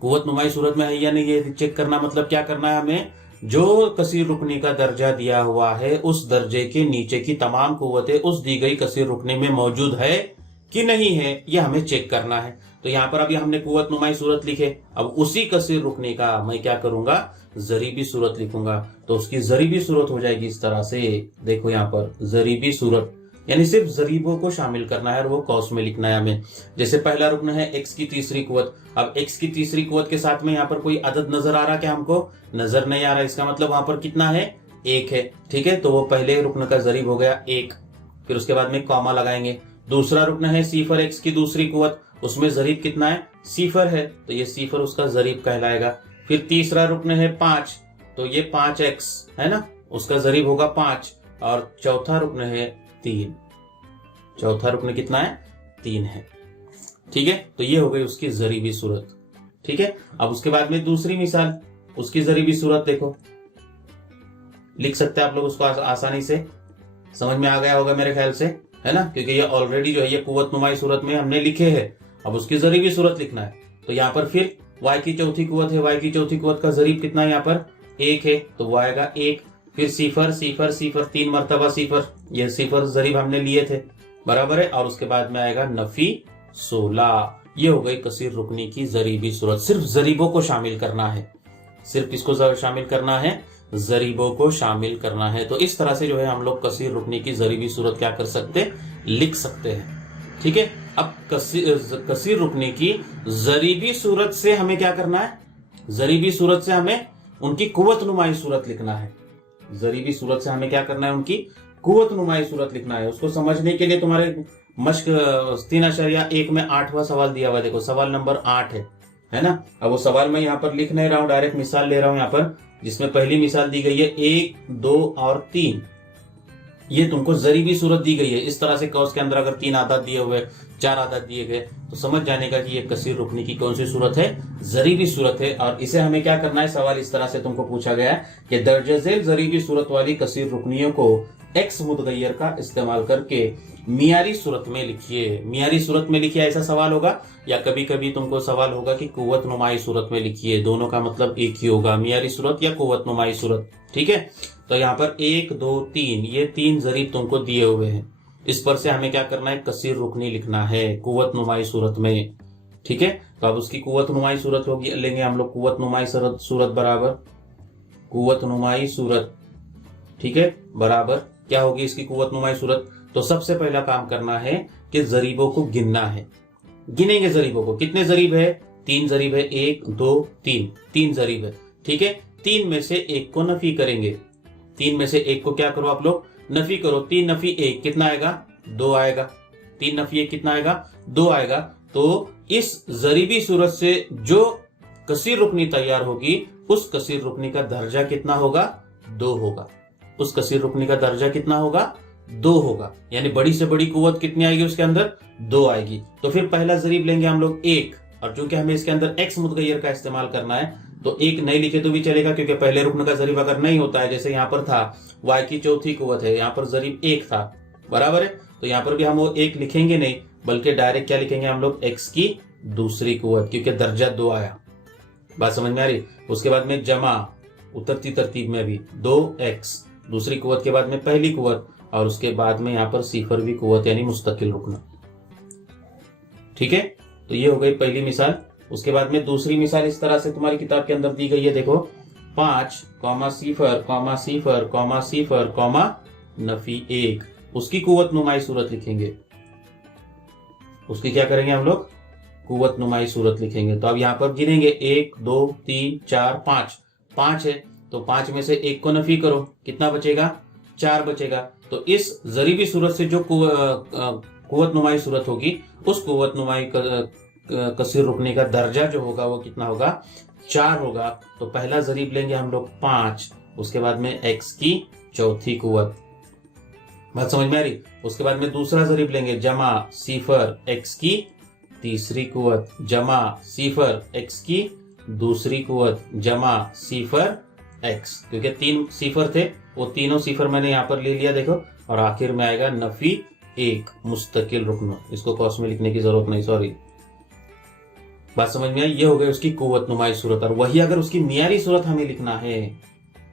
कुव्वत नुमाई सूरत में है या नहीं है चेक करना, मतलब क्या करना है हमें? जो कसीर रुकनी का दर्जा दिया हुआ है उस दर्जे के नीचे की तमाम कुव्वतें उस दी गई कसीर रुकनी में मौजूद है कि नहीं है ये हमें चेक करना है। तो यहाँ पर अभी हमने कुव्वत नुमाई सूरत लिखे, अब उसी कसीर रुकनी का मैं क्या करूंगा? जरीबी सूरत लिखूंगा। तो उसकी जरीबी सूरत हो जाएगी इस तरह से, देखो यहाँ पर जरीबी सूरत, यानी सिर्फ जरीबों को शामिल करना है और वो कौस में लिखना है हमें। जैसे पहला रुकन है x की तीसरी कुव्वत। अब x की तीसरी कुव्वत के साथ में यहाँ पर कोई अदद नजर आ रहा क्या? हमको नजर नहीं आ रहा। इसका मतलब वहां पर कितना है? 1 है, ठीक है। तो वो पहले रुकन का जरीब हो गया 1। फिर उसके बाद में कॉमा लगाएंगे। दूसरा रुकन है सिफर x की दूसरी कुव्वत, उसमें जरीब कितना है? सिफर है, तो ये सिफर उसका जरीब कहलाएगा। फिर तीसरा रुकन है 5, तो ये 5x है ना, उसका जरीब होगा 5। और चौथा रुकन है 3, चौथा रुकन कितना है? 3 है, ठीक है। तो ये हो गई उसकी जरीबी सूरत, ठीक है। अब उसके बाद में दूसरी मिसाल, उसकी जरीबी सूरत देखो, लिख सकते हैं आप लोग उसको आसानी से, समझ में आ गया होगा मेरे ख्याल से, है ना, क्योंकि ये ऑलरेडी जो है ये कुव्वत नुमाई सूरत में हमने लिखे हैं। अब उसकी जरीबी सूरत लिखना है, तो यहाँ पर फिर y की चौथी कुव्वत है, y की चौथी कुव्वत का जरीब कितना है? यहाँ पर 1 है, तो वो आएगा 1। फिर सिफर सिफर सिफर 3 मरतबा सिफर, ये सिफर जरीब हमने लिए थे, बराबर है। और उसके बाद में आएगा नफी 16। ये हो गई कसीर रुकनी की जरीबी सूरत। सिर्फ जरीबों को शामिल करना है, सिर्फ किसको शामिल करना है? जरीबों को शामिल करना है। तो इस तरह से जो है हम लोग कसीर रुकनी की जरीबी सूरत क्या कर सकते? लिख सकते हैं, ठीक है। अब कसीर रुकनी की जरीबी सूरत से हमें क्या करना है? जरीबी सूरत से हमें उनकी कुव्वत नुमाई सूरत लिखना है। जरीबी सूरत से हमें क्या करना है? उनकी कुव्वत नुमाई सूरत लिखना है। उसको समझने के लिए तुम्हारे मश्क 3.1 में 8वां सवाल दिया हुआ, देखो सवाल नंबर 8 है ना। अब वो सवाल मैं यहाँ पर लिख नहीं रहा हूँ, डायरेक्ट मिसाल ले रहा हूँ यहाँ पर। जिसमें पहली मिसाल दी गई है 1, 2 और 3। ये तुमको जरीबी सूरत दी गई है। इस तरह से कौस के अंदर अगर 3 आदाद दिए हुए, 4 आदाद दिए गए, तो समझ जाने का कि ये कसीर रुकनी की कौन सी सूरत है, जरीबी सूरत है। और इसे हमें क्या करना है, सवाल इस तरह से तुमको पूछा गया है कि दर्ज झेल जरीबी सूरत वाली कसीर रुकनियों को एक्स मुतगय्यर का इस्तेमाल करके मियारी सूरत में लिखिए। मियारी सूरत में लिखिए ऐसा सवाल होगा, या कभी कभी तुमको सवाल होगा कि कुव्वत नुमाई सूरत में लिखिए। दोनों का मतलब एक ही होगा, मियारी सूरत या कुव्वत नुमाई सूरत। ठीक है, तो यहाँ पर 1, 2, 3 ये 3 जरीब तुमको दिए हुए हैं। इस पर से हमें क्या करना है, कसीर रुकनी लिखना है कुव्वत नुमाई सूरत में। ठीक है, तो अब उसकी कुव्वत नुमाई सूरत होगी, लेंगे हम लोग कुव्वत नुमाई सूरत बराबर कुव्वत नुमाई सूरत। ठीक है, बराबर क्या होगी इसकी कुव्वत नुमाई सूरत। तो सबसे पहला काम करना है कि जरीबों को गिनना है। गिनेंगे जरीबों को, कितने जरीब है, 3 जरीब है, 1, 2, 3, 3 जरीब है। ठीक है, 3 में से 1 को नफी करेंगे। 3 में से 1 को क्या करो आप लोग, नफी करो। 3 नफी 1 कितना आएगा, 2 आएगा। 3 नफी 1 कितना आएगा, 2 आएगा। तो इस जरीबी सूरत से जो कसीर रुकनी तैयार होगी, उस कसीर रुकनी का दर्जा कितना होगा, 2 होगा। उस कसीर रुकनी का दर्जा कितना होगा, 2 होगा। यानी बड़ी से बड़ी कुव्वत कितनी आएगी उसके अंदर, 2 आएगी। तो फिर पहला जरीब लेंगे हम लोग 1, और चूंकि हमें इसके अंदर एक्स मुतगय्यर का इस्तेमाल करना है, तो 1 नहीं लिखे तो भी चलेगा, क्योंकि पहले रुकन का जरीब अगर नहीं होता है, जैसे यहाँ पर था y की चौथी कुव्वत है, यहाँ पर जरीब 1 था, बराबर है। तो यहाँ पर भी हम वो 1 लिखेंगे नहीं, बल्कि डायरेक्ट क्या लिखेंगे हम लोग, x की दूसरी कुव्वत, क्योंकि दर्जा 2 आया। बात समझ में आ रही। उसके बाद में जमा उतरती तरतीब में भी 2x, दूसरी कुव्वत के बाद में पहली कुव्वत, और उसके बाद में यहाँ पर सिफर भी कुव्वत, यानी मुस्तकिल रुकना। ठीक है, तो ये हो गई पहली मिसाल। उसके बाद में दूसरी मिसाल इस तरह से तुम्हारी किताब के अंदर दी गई है, देखो 5, सिफर, सिफर, सिफर, नफी 1, उसकी कुव्वत नुमाई सूरत लिखेंगे। उसकी क्या करेंगे हम लोग, कुव्वत नुमाई सूरत लिखेंगे। तो अब यहाँ पर गिनेंगे 1, 2, 3, 4, 5, 5 है, तो 5 में से 1 को नफी करो, कितना बचेगा, 4 बचेगा। तो इस जरीबी सूरत से जो कुव्वत नुमाई सूरत होगी, उस कुव्वत नुमाई कसीर रुकने का दर्जा जो होगा वो कितना होगा, 4 होगा। तो पहला जरीब लेंगे हम लोग 5, उसके बाद में x की चौथी कुव्वत। बात समझ में आ रही। उसके बाद में दूसरा जरीब लेंगे जमा सिफर x की तीसरी कुव्वत, जमा सिफर x की दूसरी कुव्वत, जमा सिफर x, क्योंकि 3 सिफर थे, वो तीनों सिफर मैंने यहाँ पर ले लिया, देखो। और आखिर में आएगा नफी 1, मुस्तकिल रुकन। इसको कौस में लिखने की जरूरत नहीं, सॉरी। बात समझ में आई। ये हो गई उसकी कुव्वत नुमाई सूरत। और वही अगर उसकी मियारी सूरत हमें लिखना है,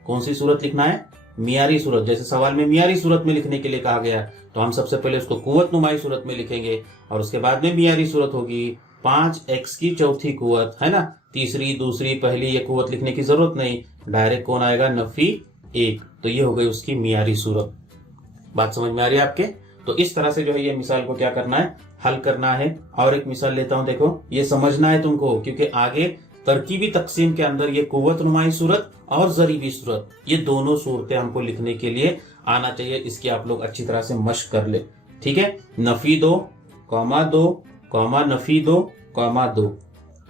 कौन सी सूरत लिखना है, मियारी सूरत। जैसे सवाल में मियारी सूरत में लिखने के लिए कहा गया, तो हम सबसे पहले उसको कुव्वत नुमाई सूरत में लिखेंगे, और उसके बाद में मियारी सूरत होगी 5x की चौथी कुव्वत, है ना, तीसरी, दूसरी, पहली, ये कुव्वत लिखने की जरूरत नहीं, डायरेक्ट कौन आएगा, नफी 1। तो ये हो गई उसकी मियारी सूरत। बात समझ में आ रही है आपके। तो इस तरह से जो है ये मिसाल को क्या करना है, हल करना है। और एक मिसाल लेता हूं, देखो ये समझना है तुमको, क्योंकि आगे तरकीबी तकसीम के अंदर ये कुव्वत नुमाई सूरत और जरीबी सूरत, ये दोनों सूरतें हमको लिखने के लिए आना चाहिए। इसकी आप लोग अच्छी तरह से मशक कर ले। ठीक है, नफी 2, 2, नफी 2, 2।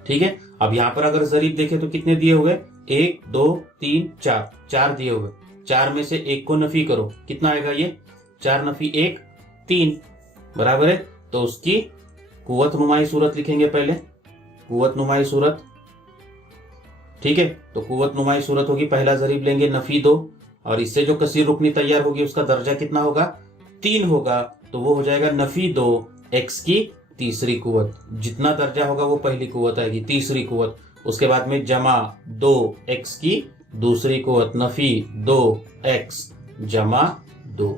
ठीक है, अब यहाँ पर अगर जरीब देखे तो कितने दिए हुए, 1, 2, 3, 4, 4 दिए हुए। 4 में से 1 को नफी करो, कितना आएगा ये, 4 नफी 1, 3, बराबर है। तो उसकी कुव्वत नुमाई सूरत लिखेंगे पहले, कुव्वत नुमाई सूरत। ठीक है, तो कुव्वत नुमाई सूरत होगी, पहला जरीब लेंगे नफी 2, और इससे जो कसीर रुकनी तैयार होगी उसका दर्जा कितना होगा, 3 होगा। तो वो हो जाएगा नफी 2, x की तीसरी कुव्वत। जितना दर्जा होगा वो पहली कुव्वत आएगी, तीसरी कुव्वत। उसके बाद में जमा 2x की दूसरी कुव्वत, नफी 2x जमा 2।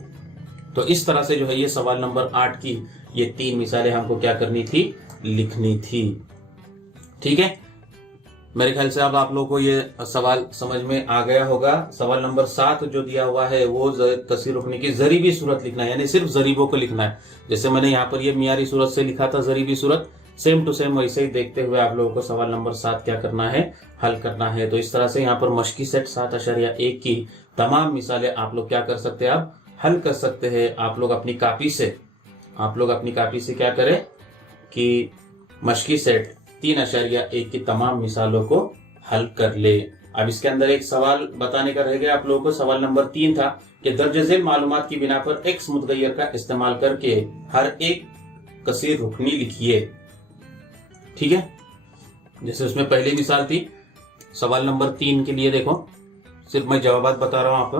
तो इस तरह से जो है ये सवाल नंबर 8 की ये 3 मिसालें हमको क्या करनी थी, लिखनी थी। ठीक है, मेरे ख्याल से अब आप लोगों को ये सवाल समझ में आ गया होगा। सवाल नंबर 7 जो दिया हुआ है वो कसीर रुकने की जरीबी सूरत लिखना है, यानी सिर्फ जरीबों को लिखना है। जैसे मैंने यहाँ पर ये मियारी सूरत से लिखा था जरीबी सूरत, सेम टू सेम वैसे ही देखते हुए आप लोगों को सवाल नंबर 7 क्या करना है, हल करना है। तो इस तरह से यहाँ पर मशकी सेट 7.1 की तमाम मिसालें आप लोग क्या कर सकते हैं, आप हल कर सकते हैं। आप लोग अपनी कॉपी से क्या करें कि मशकी सेट 3.1 की तमाम मिसालों को हल कर ले। अब इसके अंदर एक सवाल बताने का रह गया आप लोगों को। सवाल नंबर 3 था कि दर्ज झेल मालूमात की बिना पर एक्स मुतगय्यर का इस्तेमाल करके हर एक कसीर रुकनी लिखिए। ठीक है, जैसे उसमें पहली मिसाल थी सवाल नंबर 3 के लिए, देखो सिर्फ मैं जवाब बता रहा हूं आपको।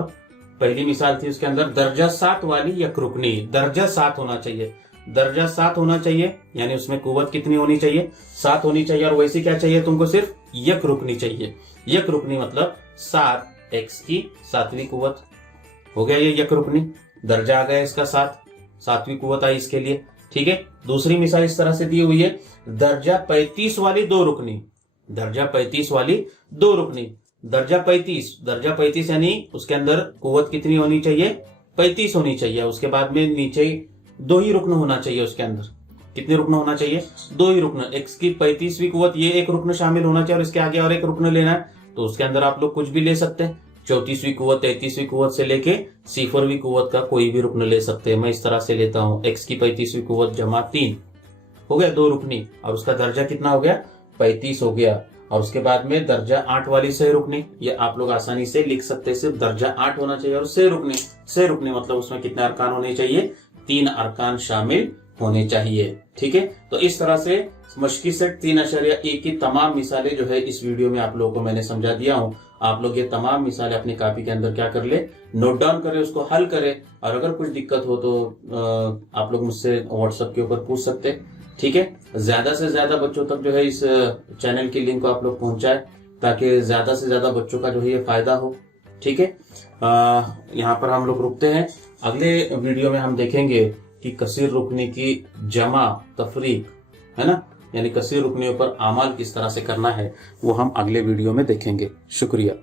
पहली मिसाल थी उसके अंदर दर्जा 7 वाली यक रुकनी, दर्जा 7 होना चाहिए, दर्जा 7 होना चाहिए, यानी उसमें कुव्वत कितनी होनी चाहिए, 7 होनी चाहिए। और वैसे क्या चाहिए तुमको, सिर्फ यक रुकनी चाहिए। यक रुकनी मतलब 7 एक्स की 7वीं कुव्वत हो गया, ये यक रुकनी, दर्जा आ गया इसका 7, 7वीं कुव्वत आई इसके लिए। ठीक है, दूसरी मिसाल इस तरह से दी हुई है, दर्जा 35 वाली 2 रुकनी, दर्जा 35 वाली 2 रुकनी, दर्जा 35 यानी उसके अंदर कुव्वत कितनी होनी चाहिए, 35 होनी चाहिए। उसके बाद में नीचे 2 ही रुकन होना चाहिए, उसके अंदर कितने रुकन होना चाहिए, 2 ही रुकन। एक्स की 35वीं कुव्वत, ये एक रुकन शामिल होना चाहिए और इसके आगे और एक रुकन लेना है, तो उसके अंदर आप लोग कुछ भी ले सकते हैं। 34वीं कुव्वत 33वीं कुव्वत से लेके 0वीं कुव्वत का कोई भी रुकन ले सकते हैं। मैं इस तरह से लेता हूं, एक्स की 35वीं कुव्वत जमा 3 हो गया, 2 रुकनी, और उसका दर्जा कितना हो गया, 35 हो गया। और उसके बाद में दर्जा 8 वाली सह रुकनी, ये आप लोग आसानी से लिख सकते हैं, सिर्फ दर्जा 8 होना चाहिए। और सह रुकनी मतलब उसमें कितने अरकान होने चाहिए, 3 अरकान शामिल होने चाहिए। ठीक है, तो इस तरह से मशकी सेट 3.1 की तमाम मिसालें जो है इस वीडियो में आप लोगों को मैंने समझा दिया हूं। आप लोग ये तमाम मिसालें अपनी कॉपी के अंदर क्या कर ले, नोट डाउन करें, उसको हल करें। और अगर कुछ दिक्कत हो तो आप लोग मुझसे व्हाट्सएप के ऊपर पूछ सकते हैं। ठीक है, ज्यादा से ज्यादा बच्चों तक जो है इस चैनल की लिंक को आप लोग पहुंचाए, ताकि ज्यादा से ज्यादा बच्चों का जो है ये फायदा हो। ठीक है, यहाँ पर हम लोग रुकते हैं। अगले वीडियो में हम देखेंगे कि कसीर रुकनी की जमा तफरीक है ना, यानी कसीर रुकनियों पर अमल किस तरह से करना है, वो हम अगले वीडियो में देखेंगे। शुक्रिया।